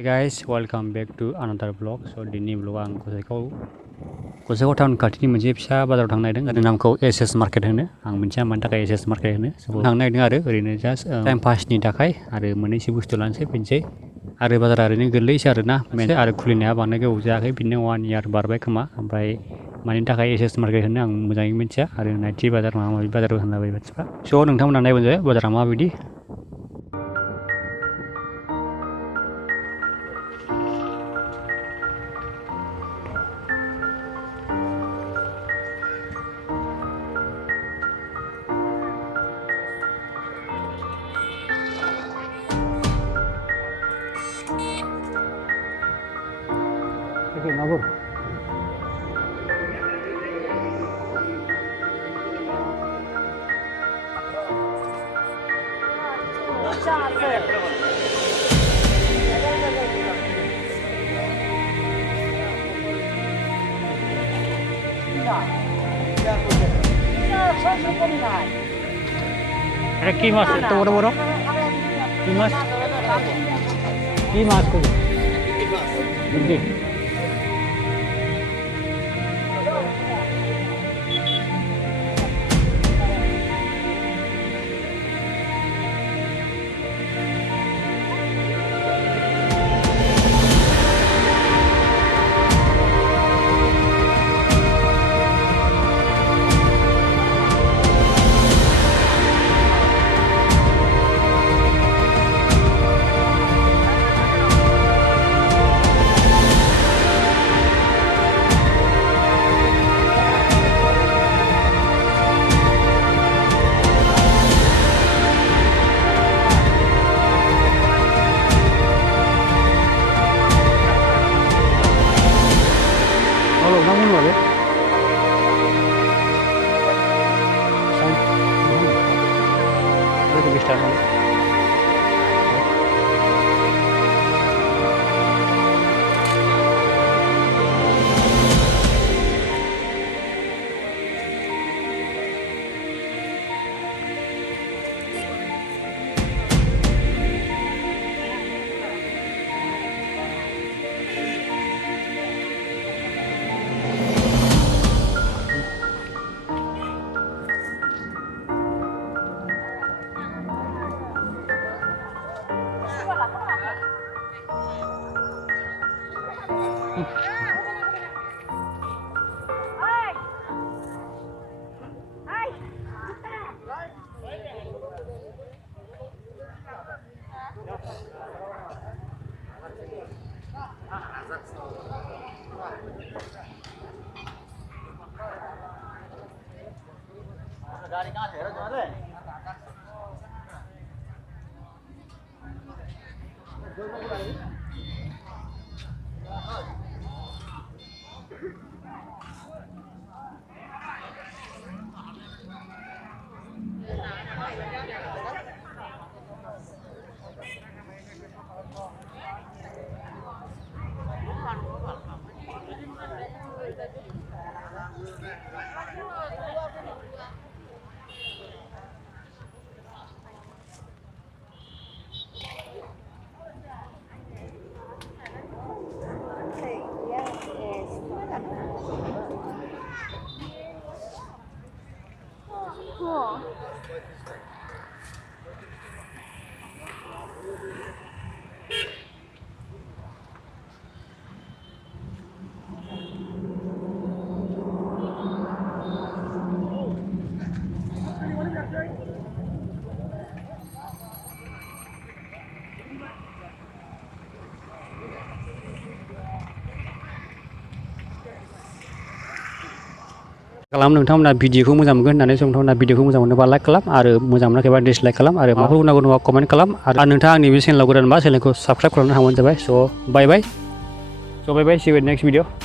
Hey guys, welcome back to another vlog. So दिनैनि vlog आं Gossaigaon town खाथिनि मोनसे फिसा बाजाराव थांनो नागिरदों आरो नामखौ एसएस मार्केट होनो आं मिथिया मानि थाखाय एसएस मार्केट होनो थांनो नागिरदों आरो ओरैनो जास्ट टाइम पासनि थाखाय आरो मोननैसो बुस्थु लानोसै फैनोसै आरो बाजारा ओरैनो गोरलैसो आरोना आरो खुलिनाया बांद्राय गोबाव जायाखै बिदिनो 1 year बारबाय खोमा ओमफ्राय मानि थाखाय एसएस मार्केट होनो आं मोजाङै मिथिया आरो नाइटि बाजार माबा माबि बाजार होनलाबायो मानसिफ्रा स' नोंथांमोना नायबानो जाबाय बाजारा माबायदि Oke, ngabur. Ada kimas itu boro-boro. Kimas. Kimas tuh. Gede. Bangun loh ya. Itu bisa kan. Dari kah ada ada. Kalau nonton video ku moजां मोनगोन होननानै नोंथांमोना भिडिअखौ मोजां मोनोबा लाइक खालाम आरो मोजां मोनाखैबा डिसलाइक खालाम आरो माबाफोर नांगौ दंबा कमेन्ट खालाम आरो नोंथाङा आंनि बे चेनेलाव गोदानबा चेनेलखौ साबस्क्राइब खालामनो हाबानो जाबाय स' bye bye see you in next video